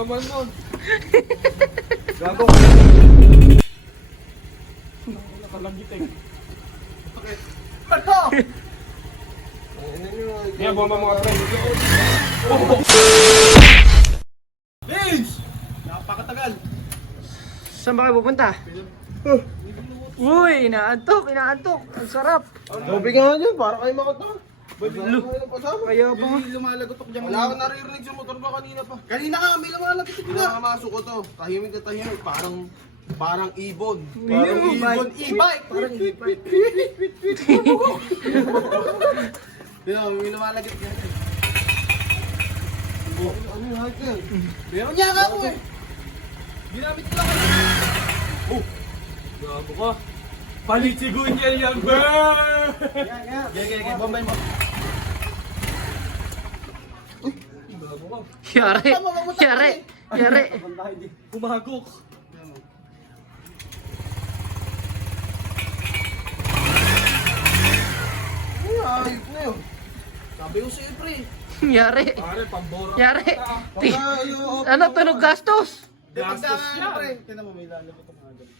naman nun. Gago. Nakalagit eh. Bakit? Ano? Yan, bomba mga pre. Vince! Napakatagal. Saan ba kayo pupunta? Uy, inaantok. Ang sarap. Topic nga dyan, para kayo makatawa. Kaya ba? Lumalagot ako dyan. Wala akong naririnig sa motor ko kanina pa. Kanina nga, may lumalagot ako dyan. Nakamasok ko to. Tahimik na tahimik. Parang ibon. Parang ibon. E-bike. Parang e-bike. May lumalagot dyan. Ano yung hacker? Meron niya nga ako eh. Ginamit ko lang ako. Gago ka. Palitsiguin niya yan, ba? Gaya, bombay mo. Gago ka. Yari. Humagok. Ayos na yun. Sabi ko sa'yo, pre. Yari. Pare, pambora. Yari. Pagka yung... Ano, tunog gastos? Gastos yan. Pre, tinan mo, may lalabot ako nga dyan.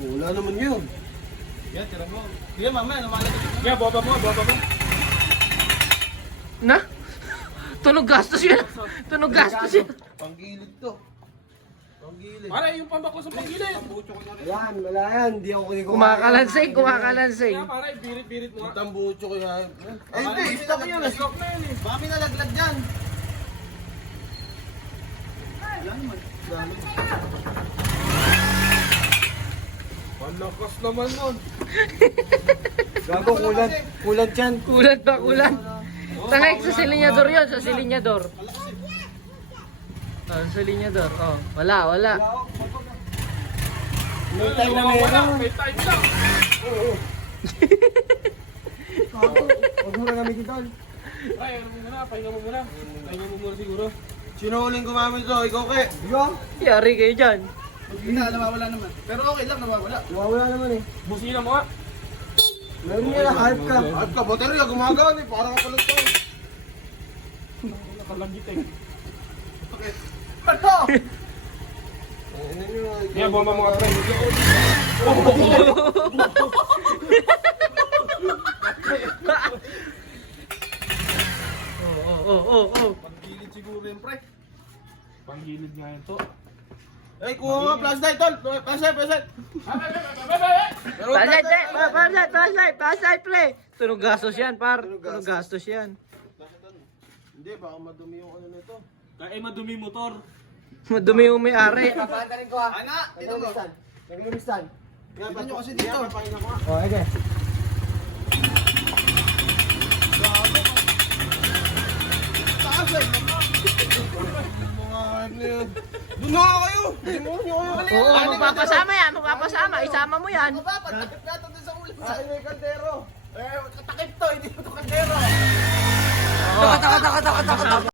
Wala naman yun. Yan, tira mo. Sige, mamaya, lumalabot ako. Yan, bomba mo. Na? Tunog gastos yan. Panggilid to. Panggilid. Pare, yung pambaklo sa pagilid. Yan, wala yan. Hindi ako Kumakalansing. Kaya pare, birit-birit mo nga. Tambucho ko yan. Ay, hindi. Stop yun. Stop na yun eh. Baka may nalaglag dyan. Palakas naman nun. Gago, kulant yan. Kulat. Tangay, sa silinyador yun. Sa silinyador. Sa linyador. Oh, wala. May time na Wala, meron. may time lang. Huwag mo na gamitin tol. Ay, ano mo muna, pahinga mo muna siguro. Sino uling gumamit to? Ikaw ke? Ikaw? Yari kayo dyan. Hindi na, nawawala naman. Pero okay lang, nawawala. Nawawala naman eh. Busina mo nga. Meron niya na, hype ka. Hype ka, baterya, gumagawa eh. Parang kapalit to. Nakalagit eh. Bakit? Ano? Yan, bomba mga pre. Oh. Panggilid siguro yun, pre. Panggilid nga yan to. Ay, kuha nga, flashlight, tol. Flashlight. Flashlight, pre. Tunog gastos yan, par. Tunog gastos yan. Hindi, baka madumi yung ano nito. Kaya madumi motor. Madumi yung may-ari. Papangarin ko ha. Ana, dito mo. Naglumistan. Tignan nyo kasi dito. O, ege. Taas eh. Mga hype na yun. Doon na kayo. Demonyo kayo. Oo, magpapasama yan. Isama mo yan. Takip natin din sa ulo. Ay, may kaldero. Eh, takip to. Hindi mo to kaldero. Takot.